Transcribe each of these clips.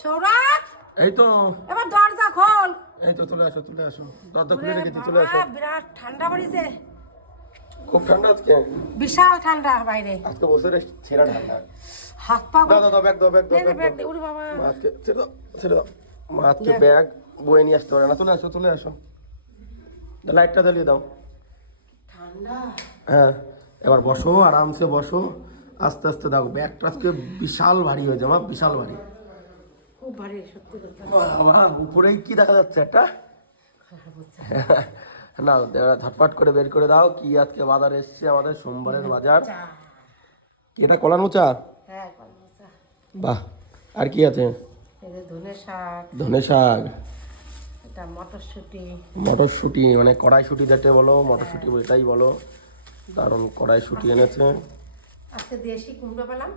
সৌরভ, এই তো এবার দরজা খোল। এই তো চলে আসো দরজা খুলে রেখেছি, চলে আসো। বিরাট ঠান্ডা পড়েছে, খুব ঠান্ডা আজকে, বিশাল ঠান্ডা বাইরে। আজকে বছরের সেরা ঠান্ডা। হাত পা দাও ব্যাগ দাও, ব্যাগ উড়ে বাবা। আজকে ছেড়ে দাও মা, আজকে ব্যাগ বয়ে নিয়ে আসতে পারে না। চলে আসো লাইটটা জ্বালিয়ে দাও। ঠান্ডা। হ্যাঁ, এবার বসো, আরামসে বসো, আস্তে আস্তে দাও। ব্যাগটা আজকে বিশাল ভারী হয়েছে মা, বিশাল ভারী, খুব ভারী সত্যি কথা। আমার উপরেই কি দেখা যাচ্ছে একটা না, ঝটপট করে বের করে দাও। কি আজকে বাজার এসছে আমাদের, সোমবারের বাজার। কি এটা কলানো চা? হ্যাঁ, কলানো চা। বাহ, আর কি আছে? এই যে ধনে শাক, এটা মটরশুঁটি, মানে কড়াইশুঁটি যেটা বলো, মটরশুঁটি এটাই বলো। দারুণ কড়াইশুঁটি এনেছে। আজকে দেশি কুমড়ো পেলাম।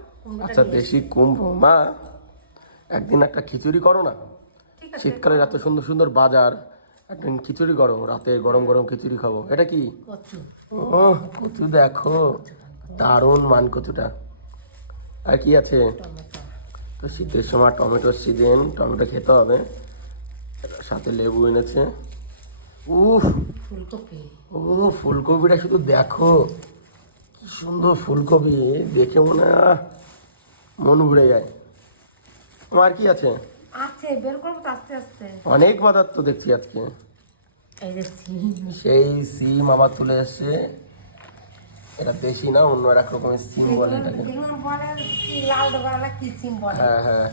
আচ্ছা, দেশি কুমড়ো। মা, একদিন একটা খিচুড়ি করো না, শীতকালের এত সুন্দর সুন্দর বাজার, একদিন খিচুড়ি করো, রাতে গরম গরম খিচুড়ি খাবো। এটা কি? ও কচু, দেখো দারুণ মান কচুটা। আর কি আছে? তো শীতের সময় টমেটোর সিজন, টমেটো খেতে হবে। সাথে লেবু এনেছে। উফ, ফুলকপি। ও ফুলকপিটা শুধু দেখো, কি সুন্দর ফুলকপি, দেখে মন ঘুরে যায়। তোমার কি আছে? আছে, বের করবো তো আস্তে আস্তে। অনেক বাজার তো দেখছি আজকে। এই যে সিম, সেই সিম আবার তুলে এসছে। এটা দেশি না, অন্য এক রকমের সিম বলে এটাকে। লাল ডোকালা কি সিম বলে। হ্যাঁ,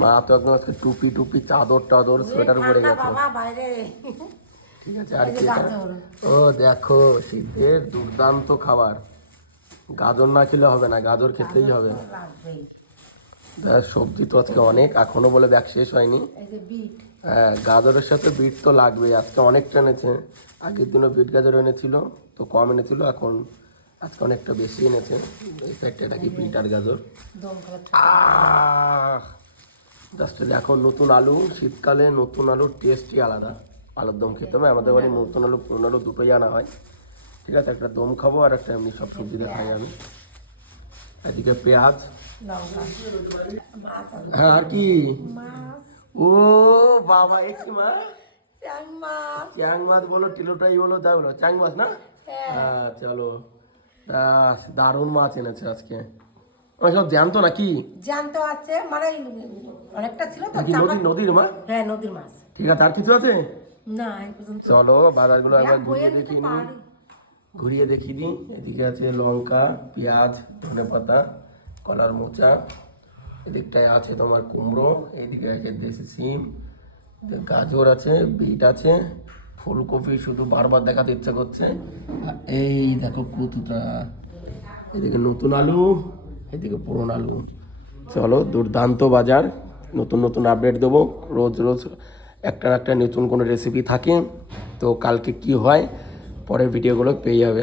মা তো একদম আজকে টুপি চাদর সোয়েটার পরে গেছে। বাবা বাইরে। ঠিক আছে, আর কি? ও দেখো, শীতের দুর্দান্ত খাবার। গাজর না খেলে হবে না, গাজর খেতেই হবে। সবজি তো আজকে অনেক, এখনো বলে ব্যাগ শেষ হয়নি। হ্যাঁ, গাজরের সাথে বিট তো লাগবেই। আজকে অনেকটা এনেছে, আগের দিনও বিট গাজর এনেছিল, তো কম এনেছিল, আজকে অনেকটা বেশি এনেছে। এই সাইডটা এটা কি বিট আর গাজর। জাস্ট দেখো, নতুন আলু, শীতকালে নতুন আলুর টেস্টই আলাদা। আলুর দম খেতে হবে। আমাদের বাড়ি নতুন আলু পুরনো আলু দুটোই আনা হয়। ঠিক আছে, একটা দম খাবো আর একটা এমনি সব সবজি দিয়ে খাই আমি। এদিকে পেঁয়াজ। হ্যাঁ, আর কি? ও বাবা, এ কি মা? চ্যাং মাছ বলো, টিলোটাই বলো, তাই বলো, চ্যাং মাছ না? হ্যাঁ, চলো। দারুণ মাছ এনেছে আজকে। সব জ্যান্ত নাকি? জ্যান্ত আছে, মানে অনেকটা ছিল তো। নদীর মা? হ্যাঁ, নদীর মাছ। ঠিক আছে, আর কিছু আছে? না, চলো বাজারগুলো একবার ঘুরিয়ে দেখিয়ে দিই। এদিকে আছে লঙ্কা, পেঁয়াজ, ধনেপাতা, কলার মোচা। এদিকটায় আছে তোমার কুমড়ো, এইদিকে আছে দেশি সিম, গাজর আছে, বিট আছে, ফুলকপি শুধু বারবার দেখাতে ইচ্ছা করছে। এই দেখো কচুটা, এদিকে নতুন আলু, এদিকে পুরনো আলু। চলো, দুর্দান্ত বাজার। নতুন আপডেট দেবো রোজ একটা নতুন কোনো রেসিপি থাকে। তো কালকে কি হয়, পরের ভিডিওগুলো পেয়ে যাবে।